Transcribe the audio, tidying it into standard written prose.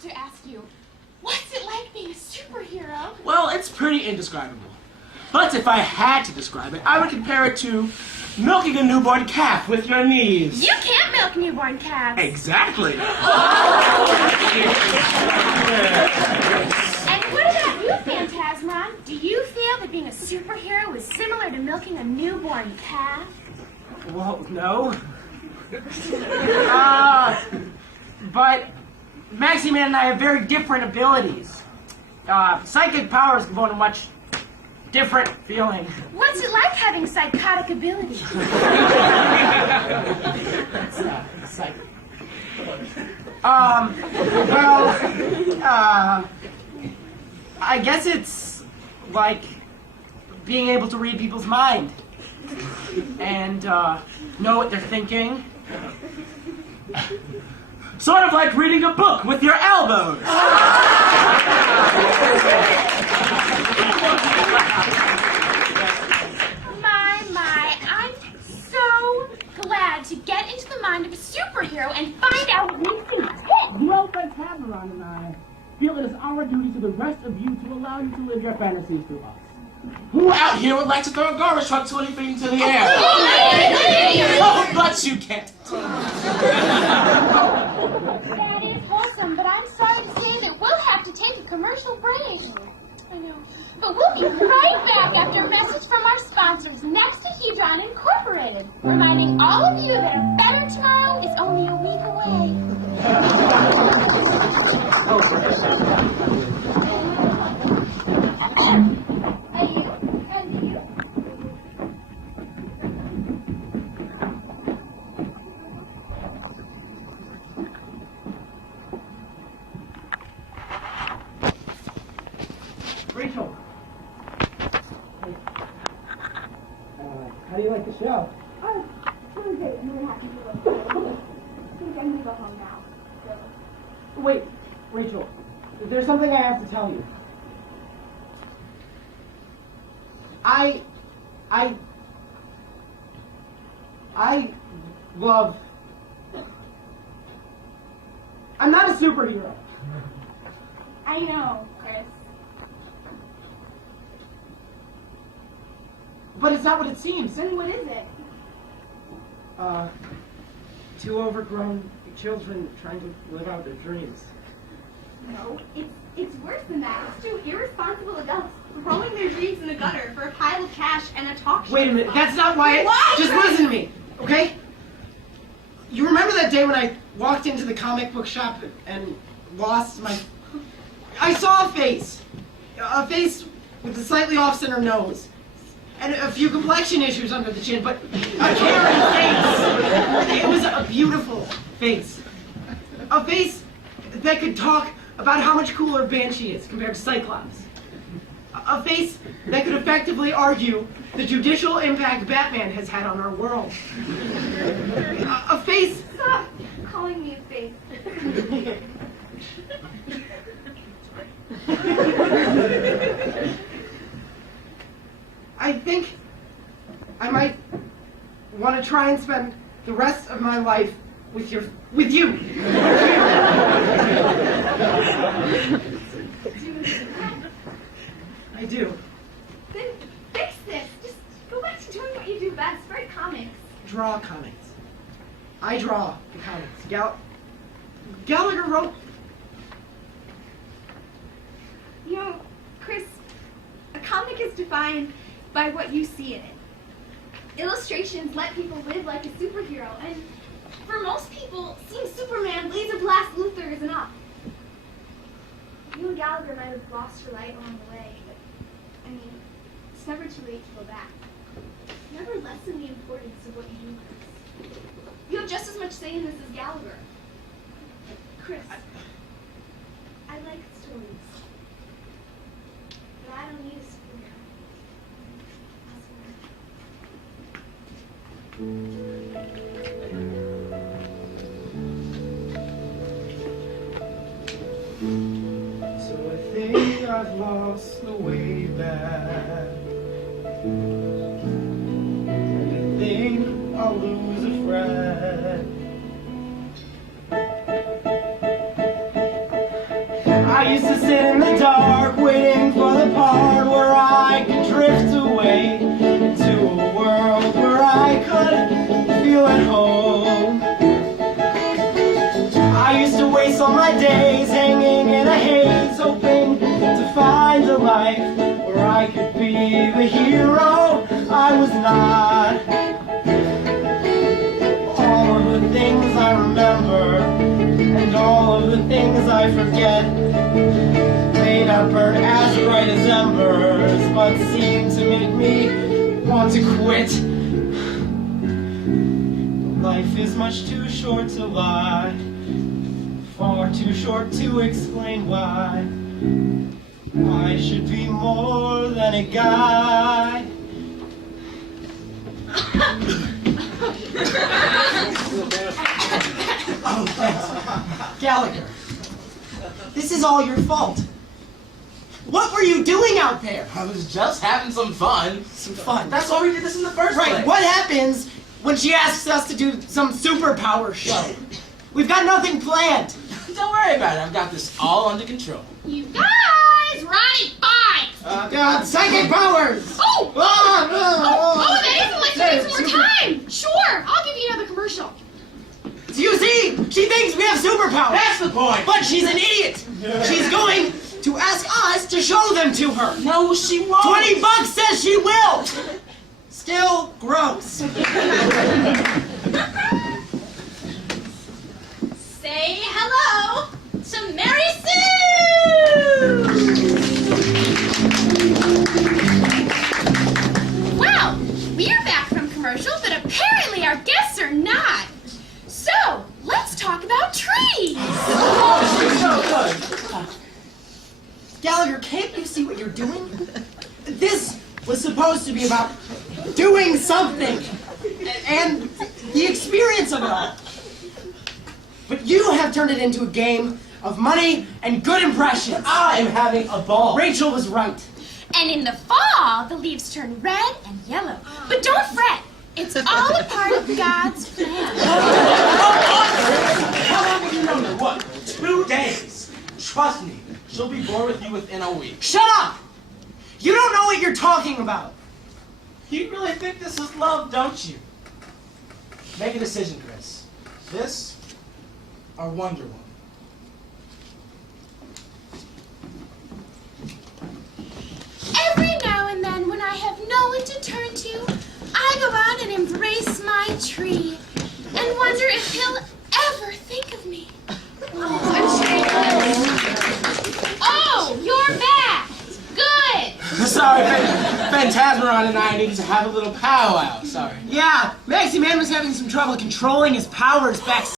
have to ask you, what's it like being a superhero? Well, it's pretty indescribable. But if I had to describe it, I would compare it to milking a newborn calf with your knees. You can't milk newborn calves. Exactly. And what about you, Phantasmon? Do you feel that being a superhero is similar to milking a newborn calf? Well, no. But Maxie-Man and I have very different abilities. Psychic powers give one a much different feeling. What's it like having psychotic abilities? Psychic. I guess it's like being able to read people's mind and know what they're thinking. Sort of like reading a book with your elbows. My, I'm so glad to get into the mind of a superhero and find out what makes him tick. Well, Phantasmon and I feel it is our duty to the rest of you to allow you to live your fantasies through us. Who out here would like to throw a garbage truck 20 feet into the air? Oh, but you can't. That is wholesome, but I'm sorry to say that we'll have to take a commercial break. I know. But we'll be right back after a message from our sponsors, Next to Hedron Incorporated, reminding all of you that a better tomorrow is only a week away. Rachel. How do you like the show? Oh, it's really great. I'm really happy to look. I think I'm gonna go home now. So. Wait, Rachel. There's something I have to tell you. I love... I'm not a superhero. I know, Chris. But it's not what it seems. Then what is it? Two overgrown children trying to live out their dreams. No, it's worse than that. It's two irresponsible adults throwing their dreams in the gutter for a pile of cash and a talk show. Wait a minute, that's not why Just listen to me, okay? You remember that day when I walked into the comic book shop and lost my... I saw a face with a slightly off-center nose, and a few complexion issues under the chin, but a caring face. It was a beautiful face. A face that could talk about how much cooler Banshee is compared to Cyclops. A face that could effectively argue the judicial impact Batman has had on our world. A face... Stop calling me a face. I think I might want to try and spend the rest of my life with you. I do. Then fix this. Just go back to doing what you do best. Write comics. Draw comics. I draw the comics. Gallagher wrote... You know, Chris, a comic is defined by what you see in it. Illustrations let people live like a superhero, and for most people, seeing Superman laser blast Luthor is enough. You and Gallagher might have lost your light along the way, but, I mean, it's never too late to go back. Never lessen the importance of what you do, Chris. You have just as much say in this as Gallagher. Chris, I like stories, but I don't need a superhero. So I think I've lost the way back. And I think I'll lose a friend. I used to sit in the dark, waiting for the part where I could drift away to a world where I could feel at home. I used to waste all my days hanging in a haze, hoping to find a life where I could be the hero I was not. All of the things I remember and all of the things I forget may not burn as bright as embers, but seem to make me want to quit. Life is much too short to lie, far too short to explain why I should be more than a guy. Gallagher, this is all your fault. What were you doing out there? I was just having some fun. Some fun. That's why we did this in the first place. Right, what happens when she asks us to do some superpower show? We've got nothing planned. Don't worry about it. I've got this all under control. You guys, Ronnie, fine. God, psychic powers! Oh, that isn't like to take some more time. Sure, I'll give you another commercial. Do you see? She thinks we have superpowers. That's the point. But she's an idiot. She's going to ask us to show them to her. No, she won't. $20 says she will. Still gross. Say hello to Mary Sue! Well, we're back from commercial, but apparently our guests are not. So, let's talk about trees. Gallagher, can't you see what you're doing? This was supposed to be about doing something and the experience of it all. But you have turned it into a game of money and good impressions. I'm having a ball. Rachel was right. And in the fall, the leaves turn red and yellow. But don't fret. It's all a part of God's plan. How long have you known her? What? 2 days. Trust me, she'll be bored with you within a week. Shut up! You don't know what you're talking about. You really think this is love, don't you? Make a decision, Chris. This or Wonder Woman? Every now and then, when I have no one to turn to, I go out and embrace my tree and wonder if he'll ever think of me. Oh, I'm sure he will. Oh, you're back. Good. Sorry, Phantasmaron and I needed to have a little powwow. Sorry. Yeah, Maxie Man was having some trouble controlling his powers back